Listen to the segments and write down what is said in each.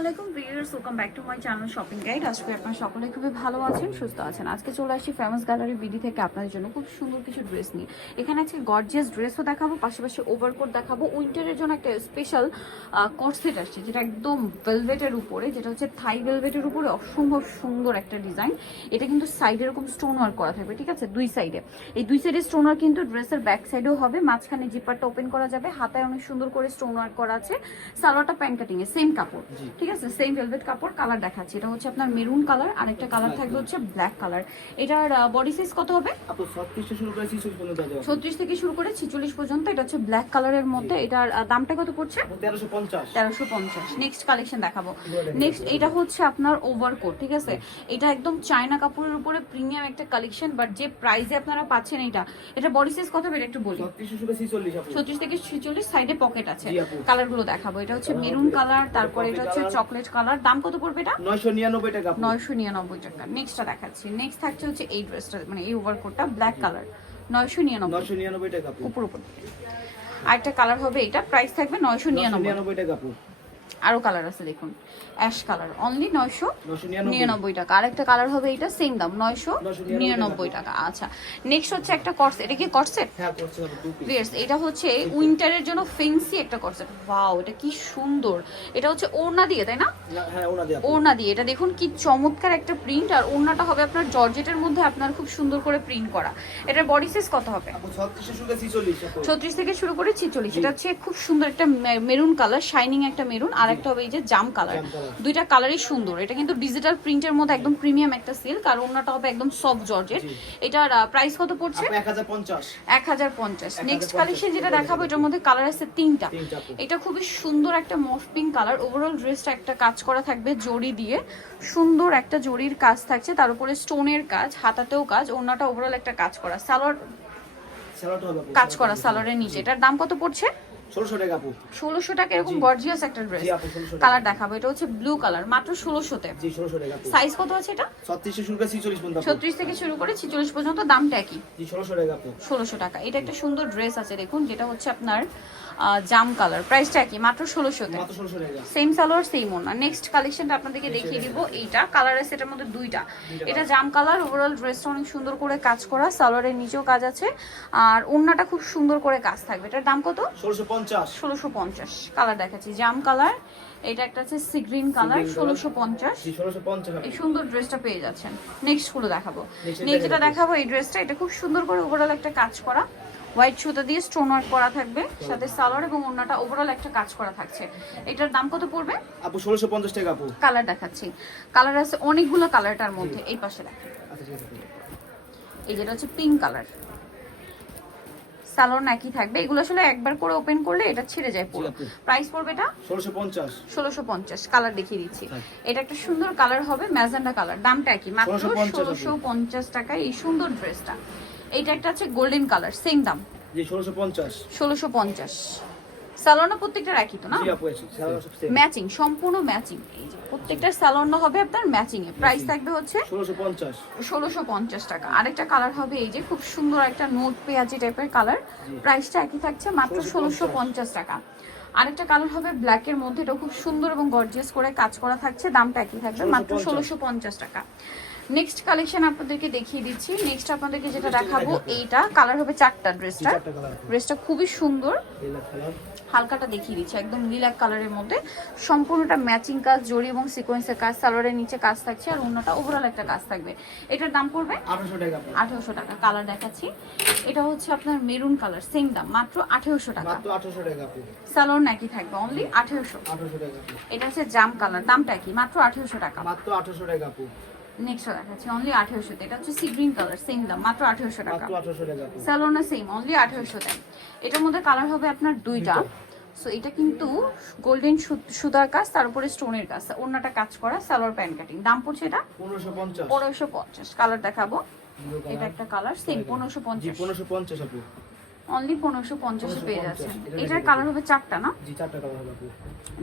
আলাইকুম viewers, welcome back to my channel shopping guide. আজকে আপনারা সকলে খুবই ভালো আছেন, সুস্থ আছেন। আজকে চলে আসছি ফেমাস গ্যালারি বিডি থেকে আপনাদের জন্য খুব সুন্দর কিছু ড্রেস নিয়ে। এখানে আজকে গর্জিয়াস ড্রেসও দেখাবো, পাশাপাশি ওভারকোট দেখাবো। উইন্টারের জন্য একটা স্পেশাল কোর্সেট আসছে, যেটা একদম ভেলভেটের উপরে, যেটা হচ্ছে থাই ভেলভেটের উপরে অসম্ভব সুন্দর একটা ডিজাইন। এটা কিন্তু সাইডে এরকম স্টোন ওয়ার্ক করা থাকবে, ঠিক আছে, দুই সাইডে। এই দুই সাইডে স্টোন ওয়ার্ক কিন্তু ড্রেসের ব্যাক সাইডেও হবে, মাঝখানে জিপারটা ওপেন করা যাবে, হাতায় অনেক সুন্দর করে স্টোন ওয়ার্ক করা আছে। সালোয়ারটা প্যান্ট কাটিং এ সেম কাপড়, ঠিক আছে, সেম ভেলভেট কাপড়। কালার দেখাচ্ছি, এটা হচ্ছে আপনার মেরুন কালার, আর একটা কালার থাকবে হচ্ছে ব্ল্যাক কালার। এটার বডি সাইজ কত হবে? 36 থেকে শুরু করে 46 পর্যন্ত আছে। 36 থেকে শুরু করে 46 পর্যন্ত। এটা হচ্ছে ব্ল্যাক কালারের মধ্যে। এটার দামটা কত পড়ছে? 1350। নেক্সট কালেকশন দেখাবো। নেক্সট এটা হচ্ছে আপনার ওভারকোট, ঠিক আছে। এটা একদম চায়না কাপড়ের উপরে প্রিমিয়াম একটা কালেকশন, বাট যে প্রাইসে আপনারা পাচ্ছেন এটা বডি সাইজ কত হবে একটু বলি। 36 থেকে 46, সাইডে পকেট আছে। কালারগুলো দেখাবো। এটা হচ্ছে মেরুন কালার, তারপরে এটা হচ্ছে চকলেট কালার। দাম কত পড়বে এটা? 999 টাকা। 999 টাকা। নেক্সটটা দেখাচ্ছি। নেক্সট থাকছে হচ্ছে এই ড্রেসটা, মানে এই ওভারকোটটা ব্ল্যাক কালার, 999 টাকা। উপর। আরেকটা কালার হবে, এটা প্রাইস থাকবে 999 টাকা। আরো কালার আছে দেখুন, অ্যাশ কালার, অনলি 999 টাকা। আরেকটা কালার হবে, এটা সেম দাম 999 টাকা। আচ্ছা, নেক্সট হচ্ছে একটা কর্সেট। এটা কি কর্সেট? হ্যাঁ, কর্সেট 2 পিস। এটা হচ্ছে উইন্টারের জন্য ফেন্সি একটা কর্সেট। ওয়াও, এটা কি সুন্দর। এটা হচ্ছে ওড়না দিয়ে, তাই না? হ্যাঁ, ওড়না দিয়ে। ওড়না দিয়ে। এটা দেখুন কি চমৎকার একটা প্রিন্ট, আর ওড়নাটা হবে আপনার জর্জেটের মধ্যে, আপনার খুব সুন্দর করে প্রিন্ট করা। এটার বডি সাইজ কত হবে? 36 থেকে শুরু করে 46। এটা হচ্ছে খুব সুন্দর একটা মেরুন কালার, শাইনিং একটা মেরুন, আর একটা হবে এই যে জাম কালার। দুইটা কালারই সুন্দর। এটা কিন্তু ডিজিটাল প্রিন্টের মধ্যে একদম প্রিমিয়াম একটা সিল্ক, আর ওড়নাটা হবে একদম সফট জর্জেট। এটার প্রাইস কত পড়ছে? 1050। নেক্সট কালেকশন যেটা দেখাবো, এটার মধ্যে কালার আছে তিনটা। এটা খুবই সুন্দর একটা মফ পিঙ্ক কালার। ওভারঅল ড্রেসটা একটা কাজ করা থাকবে জড়ি দিয়ে, সুন্দর একটা জড়ির কাজ থাকছে, তার উপরে স্টোনের কাজ, হাতাতেও কাজ, ওড়নাটা ওভারঅল একটা কাজ করা। সালোয়ার কাজ করা সালোয়ারের নিচে। এটার দাম কত পড়ছে? 1600 টাকা। এরকম গর্জিয়াস একটা ড্রেস। কালার দেখাবো। এটা হচ্ছে ব্লু কালার, মাত্র 1600 তে। সাইজ কত আছে এটা? 36 থেকে শুরু করে 46 পর্যন্ত। দামটা কি? 1600 টাকা। এটা একটা সুন্দর ড্রেস আছে দেখুন, যেটা হচ্ছে আপনার জাম কালার। প্রাইসটা কি? মাত্র 1600 তে। সেম সালোয়ার সেম ওড়না। নেক্সট কালেকশনটা আপনাদেরকে দেখিয়ে দিব। এইটা কালার আছে, এটার মধ্যে দুইটা। এটা জাম কালার। ওভারঅল ড্রেসটা অনেক সুন্দর করে কাজ করা, সালোয়ারের নিচেও কাজ আছে, আর ওড়নাটা খুব সুন্দর করে কাজ থাকবে। এটার দাম কত? 1650। কালার দেখাচ্ছি, জাম কালার। এটা একটা আছে সি গ্রিন কালার, 1650। এই সুন্দর ড্রেসটা পেয়ে যাচ্ছেন। নেক্সট গুলো দেখাবো। নেক্সট যেটা দেখাবো, এই ড্রেসটা, এটা খুব সুন্দর করে ওভারঅল একটা কাজ করা, হোয়াইট সুতা দিয়ে স্টোন ওয়ার্ক করা থাকবে, সাথে সালোয়ার এবং ওড়নাটা ওভারঅল একটা কাজ করা থাকছে। এটার দাম কত পড়বে? 1650 টাকা। কালার দেখাচ্ছি। কালার আছে অনেকগুলো কালারটার মধ্যে। এই পাশে দেখেন, এই যেটা হচ্ছে পিঙ্ক কালার। সালোয়ার একই থাকবে। এগুলো আসলে একবার করে ওপেন করলে এটা ছিঁড়ে যায় পুরো। প্রাইস পড়বে এটা 1650। কালার দেখিয়ে দিচ্ছি। এটা একটা সুন্দর কালার হবে, ম্যাজেন্ডা কালার। দামটা কি? মাত্র 1650 টাকা। এই সুন্দর ড্রেসটা। এইটা একটা আছে গোল্ডেন কালার, সেম দাম 1650। সালোয়ার প্রত্যেকটা একই তো না? ম্যাচিং, সম্পূর্ণ ম্যাচিং। এই যে প্রত্যেকটা সালোয়ার হবে আপনার ম্যাচিং এ। প্রাইস থাকবে হচ্ছে 1650 টাকা। আরেকটা কালার হবে, এই যে খুব সুন্দর একটা নোট পেঁয়াজি টাইপের কালার। প্রাইসটা একই থাকছে, মাত্র 1650 টাকা। আরেকটা কালার হবে ব্ল্যাক এর মধ্যে, এটা খুব সুন্দর এবং গর্জিয়াস করে কাজ করা থাকছে। দামটা একই থাকবে, মাত্র 1650 টাকা। নেক্সট কালেকশন আপনাদেরকে দেখিয়ে দিচ্ছি। নেক্সট আপনাদেরকে যেটা দেখাবো, এইটা কালার হবে চারটা। ড্রেসটা খুবই সুন্দর। হালকাটা দেখিয়ে দিচ্ছি, একদম লিলাক কালারের মধ্যে, সম্পূর্ণটা ম্যাচিং কাজ, জড়ি এবং সিকোয়েন্সের কাজ, সালোয়ারের নিচে কাজ থাকছে, আর অন্যটা ওভারঅল একটা কাজ থাকবে। এটার দাম পড়বে 1800 টাকা। কালার দেখাচ্ছি। এটা হচ্ছে আপনার মেরুন কালার, সেম দাম, মাত্র 1800 টাকা। সালোয়ার নাকি থাকবে, অনলি 1800 টাকা। এটা হচ্ছে জাম কালার, দামটা কি? মাত্র 1800 টাকা। নেক্সট দেখাচ্ছি, অনলি 1800 তে। এটা হচ্ছে সি গ্রিন কালার, সেম দাম, মাত্র 1800 টাকা। সালোয়ার সেম, অনলি 1800 টাকা। এটার মধ্যে কালার হবে আপনার দুইটা। সো এটা কিন্তু গোল্ডেন সুতার কাজ, তার উপরে স্টোনের কাজ, ওড়নাটা কাজ করা, সালোয়ার প্যান্ট কাটিং। দাম পড়ছে এটা 1550। কালার দেখাবো। এটা একটা কালার, সেম 1550। অনলি 1550 পেয়ে যাচ্ছেন। এটার কালার হবে চারটা না?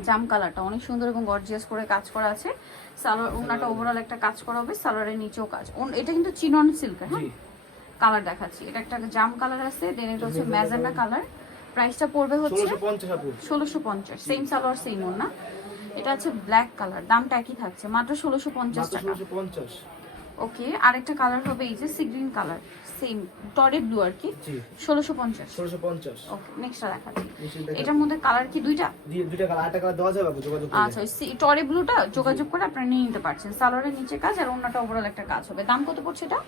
জাম কালারটা অনেক সুন্দর এবং গর্জিয়াস করে কাজ করা আছে। সালোয়ার ওড়নাটা ওভারঅল একটা কাজ করা হবে, সালোয়ারের নিচেও কাজ। এটা কিন্তু চিনন সিল্ক। হ্যাঁ, কালার দেখাচ্ছি। এটা একটা জাম কালার আছে, দেন এটা হচ্ছে ম্যাজেন্ডা কালার। প্রাইসটা পড়বে হচ্ছে 1650। সেম সালোয়ার সেম ওড়না। এটা আছে ব্ল্যাক কালার, দামটা একই থাকছে মাত্র 1650 মাত্র টাকা। 1650। ওকে, আরেকটা কালার হবে এই যে সি গ্রিন কালার, সেম টরে ব্লু আর কি, জি 1650। 1650। ওকে, নেক্সটটা দেখাচ্ছি। নিচে দেখা এটার মধ্যে কালার কি দুইটা? দুইটা কালার, আরেকটা কালার দেওয়া যাবে আপু যোগাযোগ করলে। আচ্ছা, ওই টরে ব্লুটা যোগাযোগ করে আপনারা নিয়ে নিতে পারছেন। সালোয়ারের নিচে কাজ আর অন্যটা ওভারঅল একটা কাজ হবে। দাম কত পড়ছে এটা?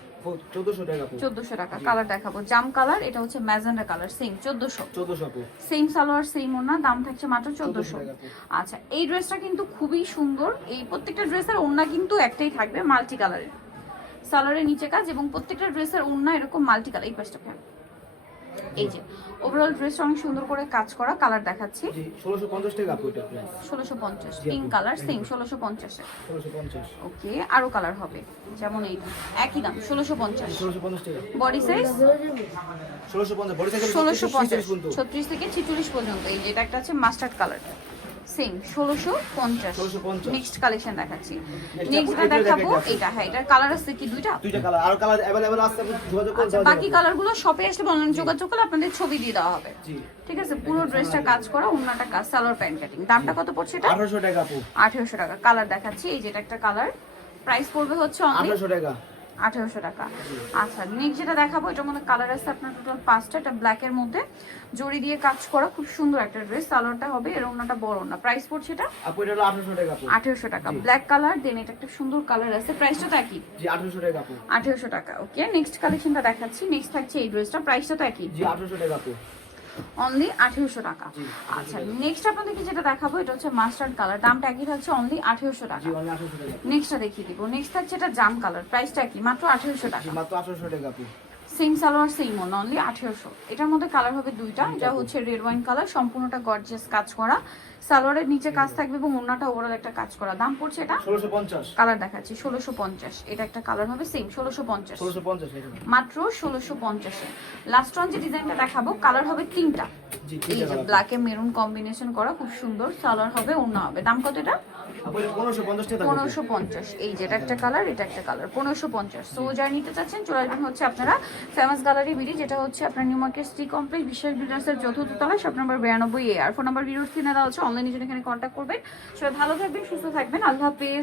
1400 টাকা আপু। 1400 টাকা। কালার দেখাবো জাম কালার, এটা হচ্ছে ম্যাজেন্ডা কালার, সেম 1400। 1400 আপু। সেম সালোয়ার সেম ওড়না, দাম থাকছে মাত্র 1400 টাকা আপু। আচ্ছা, এই ড্রেসটা কিন্তু খুবই সুন্দর। এই প্রত্যেকটা ড্রেসের ওড়না কিন্তু একটাই থাকবে মাল্টি কালারের, সালোয়ারের নিচে কাজ এবং প্রত্যেকটা ড্রেসের ওড়না এরকম মাল্টি কালার। এই পাশটা ফ্যান, এই যে ওভারঅল ড্রেসটা অনেক সুন্দর করে কাজ করা। কালার দেখাচ্ছি। জি 1650 টাকা আপু এটা প্রাইস। 1650 পিঙ্ক কালার, সেম 1650 এ। 1650। ওকে, আরো কালার হবে যেমন এই একই দাম 1650। 1650 টাকা। বডি সাইজ 1650 বডি থেকে 1650, 36 পর্যন্ত। 36 থেকে 46 পর্যন্ত। এই যেটা একটা আছে mustard colour, same 1650। 1650। Next collection দেখাচ্ছি। নেক্সটটা দেখাবো এটা। হ্যাঁ, এটার কালার আছে কি দুইটা? দুইটা কালার, আর কালার अवेलेबल আছে, আপনি যোগাযোগ করুন। আচ্ছা, বাকি কালারগুলো শপে আসলে অনলাইন যোগাযোগ করলে আপনাদের ছবি দিয়ে দেওয়া হবে। জি ঠিক আছে, পুরো ড্রেসটা কাজ করা, ওন্নাটা কাজ, সালোয়ার প্যান্ট কাটিং। দামটা কত পড়ছে এটা? 1800 টাকা আপু। 1800 টাকা। কালার দেখাচ্ছি, এই যেটা একটা কালার, প্রাইস পড়বে হচ্ছে অনলি 1800 টাকা। 1800 টাকা। আচ্ছা, নেক্সট যেটা দেখাবো এটার মধ্যে কালার আছে আপনার টোটাল 5টা। এটা ব্ল্যাকের মধ্যে জড়ি দিয়ে কাজ করা, খুব সুন্দর একটা ড্রেস। সালোয়ারটা হবে এর ওন্নাটা বড় ওন্না। প্রাইস পড়ছে এটা আপু এটা হলো 1800 টাকা আপু। 1800 টাকা। ব্ল্যাক কালার, দেন এটা একটা সুন্দর কালার আছে, প্রাইসটা তো একই, জি 1800 টাকা আপু। 1800 টাকা। ওকে, নেক্সট কালেকশনটা দেখাচ্ছি। নেক্সট থাকছে এই ড্রেসটা, প্রাইসটা তো একই, জি 1800 টাকা আপু। অনলি 1800 টাকা। জি। আচ্ছা, নেক্সট আপনাদেরকে যেটা দেখাবো এটা হচ্ছে মাস্টার্ড কালার, দামটা একই থাকছে অনলি 1800 টাকা। জি অনলি 1800 টাকা। নেক্সটটা দেখিয়ে দিব। নেক্সট থাকছে এটা জাম কালার, প্রাইসটা কি মাত্র 1800 টাকা। জি মাত্র 1800 টাকা আপু। সেম সালোয়ার সেম ওন, অনলি 1800। এটার মধ্যে কালার হবে দুইটা। এটা হচ্ছে রেড ওয়াইন কালার, সম্পূর্ণটা গর্জিয়াস কাজ করা, সালোয়ারের নিচে কাজ থাকবে এবং ওন্নাটা ওভারঅল একটা কাজ করা। দাম পড়ছে এটা 1650। কালার দেখাচ্ছি 1650। এটা একটা কালার হবে সেম 1650, 1650 এটা। মাত্র 1650 এ। লাস্ট ওয়ান যে ডিজাইনটা দেখাবো কালার হবে তিনটা। জি এই যে ব্ল্যাক এ মেরুন কম্বিনেশন করা, খুব সুন্দর। সালোয়ার হবে, ওন্না হবে। দাম কত এটা? আপু এটা 1550 টাকা। 1550। এই যেটা একটা কালার, এটা একটা কালার, 1550। সো যারা নিতে চাচ্ছেন চলে আসবেন হচ্ছে আপনারা ফেমাস গ্যালারি বিডি, যেটা হচ্ছে আপনার নিউ মার্কেট সিটি কমপ্লেক্স, বিশ্বাস বিল্ডার্সের চতুর্থ তলায়, শপ নাম্বার 92 এ। আর ফোন নাম্বার ভিডিওর স্ক্রিনে দেওয়া হচ্ছে, অনলাইনে জন্য এখানে কন্ট্যাক্ট করবেন। সবাই ভালো থাকবেন, সুস্থ থাকবেন, আল্লাহ হাফেজ।